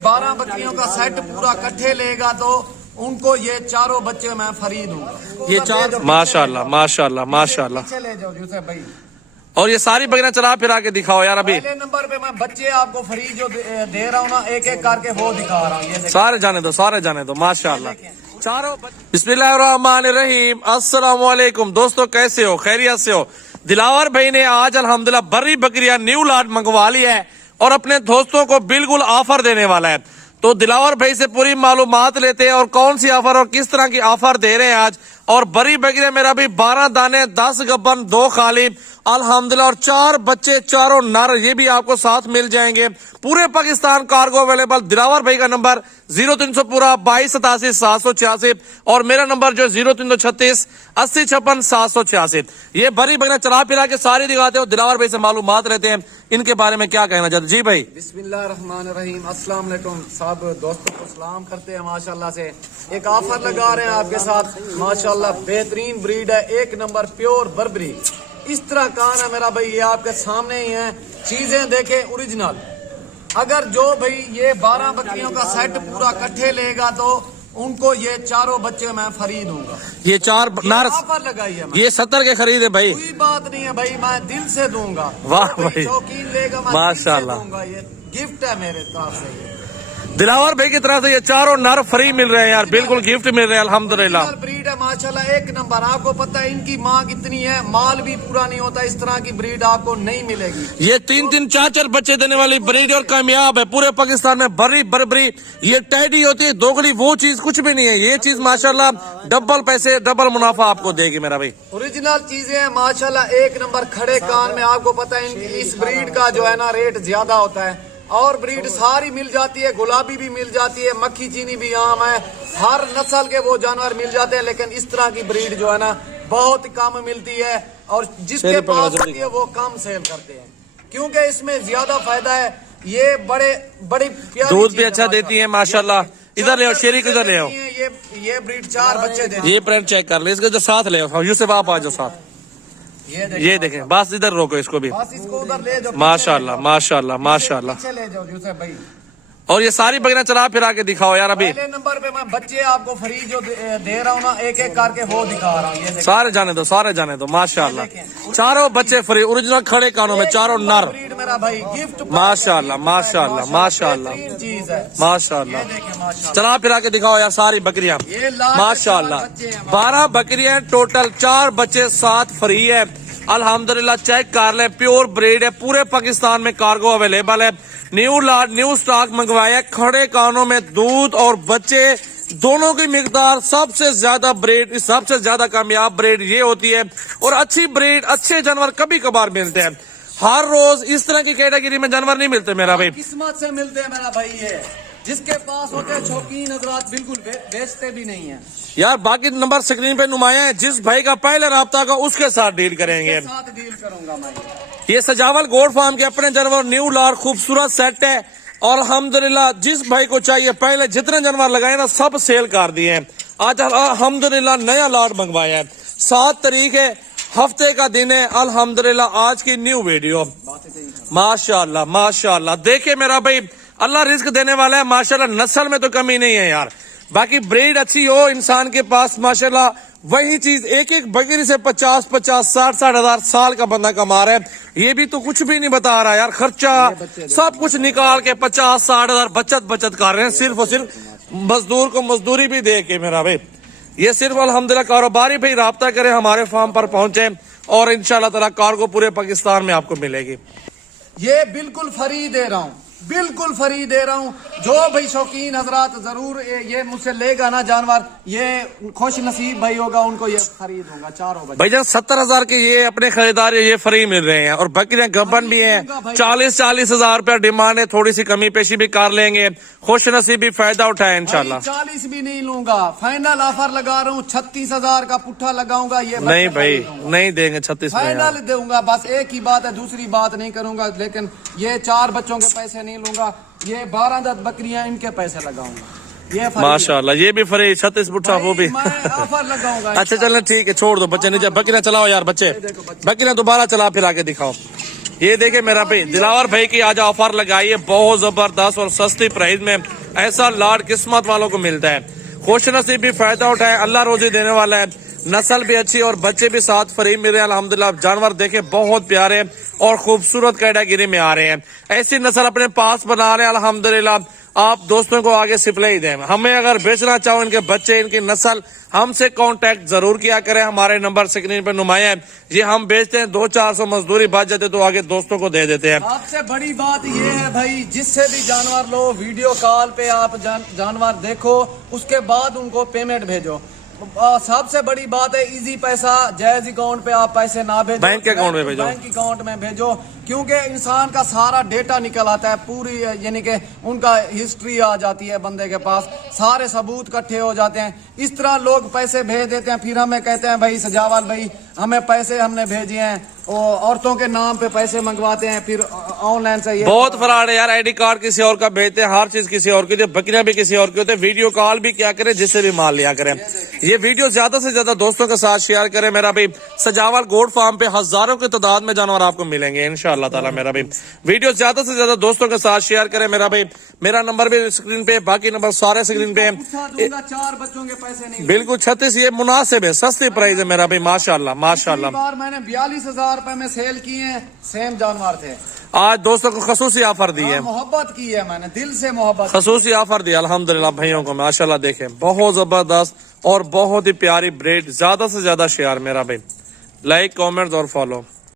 12 बकरियों का सेट पूरा इकट्ठे लेगा तो उनको ये चारों बच्चे मैं फ्री दूंगा। ये चार माशाल्लाह माशाल्लाह माशाल्लाह। पीछे ले जाओ यूसुफ भाई। और ये सारी बकरियां चला फिरा के दिखाओ यार। अभी पहले नंबर पे मैं बच्चे आपको फ्री जो दे रहा हूँ ना, एक एक करके वो दिखा रहा हूँ। ये देखो। सारे जाने दो, सारे जाने दो माशाल्लाह। चारों बिस्मिल्लाहिर्रहमानिर्रहीम। अस्सलाम वालेकुम दोस्तों, कैसे हो? खैरियत से हो? दिलावर भाई ने आज अल्हम्दुलिल्लाह बड़ी बकरियां न्यू लॉट मंगवा ली है और अपने दोस्तों को बिल्कुल ऑफर देने वाला है। तो दिलावर भाई से पूरी मालूमात लेते हैं और कौन सी ऑफर और किस तरह की ऑफर दे रहे हैं आज। और बड़ी बकरियां मेरा भी 12 दाने, 10 गब्बन, 2 खाली अल्हम्दुलिल्लाह, और 4 बच्चे, चारों नर, ये भी आपको साथ मिल जाएंगे। पूरे पाकिस्तान कार्गो अवेलेबल। दिलावर भाई का नंबर 0300 पूरा 228786 और मेरा नंबर जो 0336 8056 786। ये बड़ी बकरियां चला फिरा के सारी दिखाते हो। दिलावर भाई से मालूमात रहते हैं इनके बारे में, क्या कहना चाहते? जी भाई। बिस्मिल्लाहिर्रहमानिर्रहीम। अस्सलाम वालेकुम। सब दोस्तों को सलाम करते हैं। माशाल्लाह से एक ऑफर लगा रहे हैं आपके साथ। माशाल्लाह बेहतरीन ब्रीड है, एक नंबर प्योर बर्बरी। इस तरह कान है मेरा भाई, ये आपके सामने ही है। चीजें देखें ओरिजिनल। अगर जो भाई ये 12 बकरियों का सेट पूरा इकट्ठे लेगा तो उनको ये चारों बच्चे मैं फ्री दूंगा। ये 4 नर ऑफर लगाई है। ये 70 के खरीदे भाई। कोई बात नहीं है भाई, मैं दिल से दूंगा। वाह भाई, शौकीन लेगा मैं माशाल्लाह। दूंगा। ये गिफ्ट है मेरे तरफ से। दिलावर भाई की तरफ से ये चारों नर फ्री मिल रहे हैं यार, बिल्कुल गिफ्ट मिल रहे हैं अल्हम्दुलिल्लाह। ब्रीड है माशाल्लाह, एक नंबर। आपको पता है इनकी मांग इतनी है, माल भी पूरा नहीं होता। इस तरह की ब्रीड आपको नहीं मिलेगी। ये 3-3 4-4 बच्चे देने वाली ब्रीड और कामयाब है पूरे पाकिस्तान में। बड़ी बर्बरी ये टैडी होती है, दोगली, वो चीज कुछ भी नहीं है। ये चीज माशाल्लाह डबल पैसे, डबल मुनाफा आपको देगी मेरा भाई। ओरिजिनल चीजें हैं माशाल्लाह, एक नंबर। खड़े कान में आपको पता है इस ब्रीड का जो है ना रेट ज्यादा होता है। और ब्रीड सारी मिल जाती है, गुलाबी भी मिल जाती है, मक्खी चीनी भी आम है, हर नस्ल के वो जानवर मिल जाते हैं। लेकिन इस तरह की ब्रीड जो है ना बहुत कम मिलती है और जिसके पास होती है वो कम सेल करते हैं, क्योंकि इसमें ज्यादा फायदा है। ये बड़ी प्यारी दूध भी अच्छा देती है माशाल्लाह। इधर ले आओ शेरी, किधर ले आओ। ये ब्रीड 4 बच्चे देती है। ये प्रिंट चेक कर ले, इसके जो साथ ले आओ। यूसुफ आप आ जाओ साथ। ये देखें, बस इधर रोको इसको भी। बस इसको उधर ले जाओ। माशाल्लाह माशाल्लाह माशाल्लाह। पीछे ले जाओ यूसुफ भाई। और ये सारी बकरियां चला फिरा के दिखाओ यार। अभी पहले नंबर पे मैं बच्चे आपको फ्री जो दे रहा हूँ ना, एक एक करके वो दिखा रहा हूँ। ये देखो। सारे जाने दो, सारे जाने दो माशाल्लाह। चारों बच्चे फ्री, ओरिजिनल खड़े कानों में, चारों नर। ब्रीड मेरा भाई गिफ्ट माशाल्लाह माशाल्लाह माशाल्लाह चीज है माशाल्लाह। माशाल्लाह। चला फिरा के दिखाओ यार सारी बकरियां माशाल्लाह। 12 बकरियां टोटल, 4 बच्चे साथ फ्री है अल्हम्दुलिल्लाह। चेक कर ले, प्योर ब्रीड है। पूरे पाकिस्तान में कार्गो अवेलेबल है। न्यू लॉट, न्यू स्टॉक मंगवाया। खड़े कानों में दूध और बच्चे दोनों की मिकदार सबसे ज्यादा ब्रीड, सबसे ज्यादा कामयाब ब्रीड ये होती है। और अच्छी ब्रीड, अच्छे जानवर कभी कभार मिलते हैं, हर रोज इस तरह की कैटेगरी में जानवर नहीं मिलते मेरा भाई। किस्मत से मिलते हैं मेरा भाई। ये जिसके पास होते हैं शौकीन हजरात बिल्कुल बेचते भी नहीं है यार। बाकी नंबर स्क्रीन पे नुमाया है, जिस भाई का पहले राब्ता का उसके साथ डील करेंगे। साथ डील करूंगा मैं। ये सजावल गोड फार्म के अपने जानवर न्यू लॉट, खूबसूरत सेट है और अल्हम्दुलिल्लाह जिस भाई को चाहिए, पहले जितने जानवर लगाए ना सब सेल कर दिए हैं। आज अल्हम्दुलिल्लाह नया लॉट मंगवाया है। 7 तारीख है, हफ्ते का दिन है अल्हम्दुलिल्लाह। आज की न्यू वीडियो माशाल्लाह माशाल्लाह। देखे मेरा भाई, अल्लाह रिस्क देने वाला है माशाल्लाह। नस्ल में तो कमी नहीं है यार, बाकी ब्रीड अच्छी हो इंसान के पास माशाल्लाह, वही चीज। एक एक बकरी से 50-50, 60-60 हजार साल का बंदा कमा रहा है। ये भी तो कुछ भी नहीं बता रहा यार, खर्चा सब कुछ निकाल के 50-60 हजार बचत कर रहे हैं, सिर्फ और सिर्फ मजदूर को मजदूरी भी दे के मेरा भाई। ये सिर्फ अल्हम्दुलिल्लाह कारोबारी भाई राब्ता करे, हमारे फार्म पर पहुंचे और इंशाल्लाह ताला कार्गो पूरे पाकिस्तान में आपको मिलेगी। ये बिल्कुल फ्री दे रहा हूँ, बिल्कुल फ्री दे रहा हूँ। जो भाई शौकीन हजरात जरूर ये मुझसे लेगा ना जानवर, ये खुश नसीब भाई होगा, उनको ये खरीदूंगा चारों बच्चे। भाईजान 70,000 के ये अपने खरीदार ये फ्री मिल रहे हैं। और बकरियां गब्बन भी हैं, 40-40 हजार रुपया डिमांड है। थोड़ी सी कमी पेशी भी कर लेंगे, खुश नसीबी फायदा उठाए इंशाल्लाह। 40 भी नहीं लूंगा, फाइनल ऑफर लगा रहा हूँ। 36,000 का पुट्ठा लगाऊंगा। ये नहीं भाई नहीं देंगे 36 में, फाइनल दूंगा। बस एक ही बात है, दूसरी बात नहीं करूंगा। लेकिन ये 4 बच्चों के पैसे नहीं लूंगा। ये 12 बकरियां, इनके पैसे लगाऊंगा। ये माशाल्लाह। ये भी फ्री 36 पुट्ठा, वो भी ऑफर लगाऊंगा। अच्छा चलना ठीक है, छोड़ दो बच्चे नीचे। बकरियां चलाओ यार बच्चे, बकरियां दोबारा चला फिरा के दिखाओ। یہ دیکھیں میرا بھائی دلاور بھائی کی آج آفر لگائی ہے بہت زبردست اور سستی پرائز میں. ایسا لاڈ قسمت والوں کو ملتا ہے. خوش نصیب بھی فائدہ اٹھائے, اللہ روزی دینے والا ہے. نسل بھی اچھی اور بچے بھی ساتھ فری مل رہے ہیں الحمدللہ. جانور دیکھیں بہت پیارے اور خوبصورت کیٹاگری میں آ رہے ہیں. ایسی نسل اپنے پاس بنا رہے ہیں الحمدللہ. آپ دوستوں کو آگے سپلائی دیں. ہمیں اگر بیچنا چاہو ان کے بچے, ان کی نسل, ہم سے کانٹیکٹ ضرور کیا کریں. ہمارے نمبر اسکرین پہ نمایاں ہیں. یہ ہم بیچتے ہیں, 200-400 مزدوری بچ جاتے تو آگے دوستوں کو دے دیتے ہیں. آپ سے بڑی بات یہ ہے بھائی, جس سے بھی جانور لو ویڈیو کال پہ آپ جانور دیکھو, اس کے بعد ان کو پیمنٹ بھیجو. سب سے بڑی بات ہے ایزی پیسہ, جائز اکاؤنٹ پہ آپ پیسے نہ بھیجو, بینک اکاؤنٹ میں بھیجو, بینک اکاؤنٹ میں بھیجو. کیونکہ انسان کا سارا ڈیٹا نکل آتا ہے پوری, یعنی کہ ان کا ہسٹری آ جاتی ہے بندے کے پاس, سارے ثبوت اکٹھے ہو جاتے ہیں. اس طرح لوگ پیسے بھیج دیتے ہیں, پھر ہمیں کہتے ہیں بھائی سجاوال بھائی ہمیں پیسے ہم نے بھیجے ہیں, عورتوں کے نام پہ پیسے منگواتے ہیں, پھر آن لائن سے. بہت فراڈ ہے یار. آئی ڈی کارڈ کسی اور کا بھیجتے ہیں, ہر چیز کسی اور کی ہوتی ہے, بکریاں بھی کسی اور کی ہوتی ہے. ویڈیو کال بھی کیا کریں, جس سے بھی مال لیا کریں. یہ ویڈیو زیادہ سے زیادہ دوستوں کے ساتھ شیئر کریں میرا بھائی. سجاوال گوڈ فارم پہ ہزاروں کی تعداد میں جانور آپ کو ملیں گے انشاءاللہ تعالی. میرا بھائی ویڈیو زیادہ سے زیادہ دوستوں کے ساتھ شیئر کریں میرا بھائی. میرا نمبر بھی اسکرین پہ, باقی نمبر سارے اسکرین پہ. 4 بچوں کے پیسے نہیں, بالکل 36. یہ مناسب ہے, سستی پرائز ہے میرا بھائی. ماشاءاللہ ماشاءاللہ. بار میں نے 42,000 روپے میں سیل کیے ہیں, سیم جانور تھے. آج دوستوں کو خصوصی آفر دی ہے, محبت کی ہے میں نے, دل سے محبت, خصوصی آفر دیا الحمدللہ بھائیوں کو. ماشاءاللہ دیکھیں بہت زبردست اور بہت ہی پیاری بریڈ. زیادہ سے زیادہ شیئر میرا بھائی, لائک, کامنٹ اور فالو.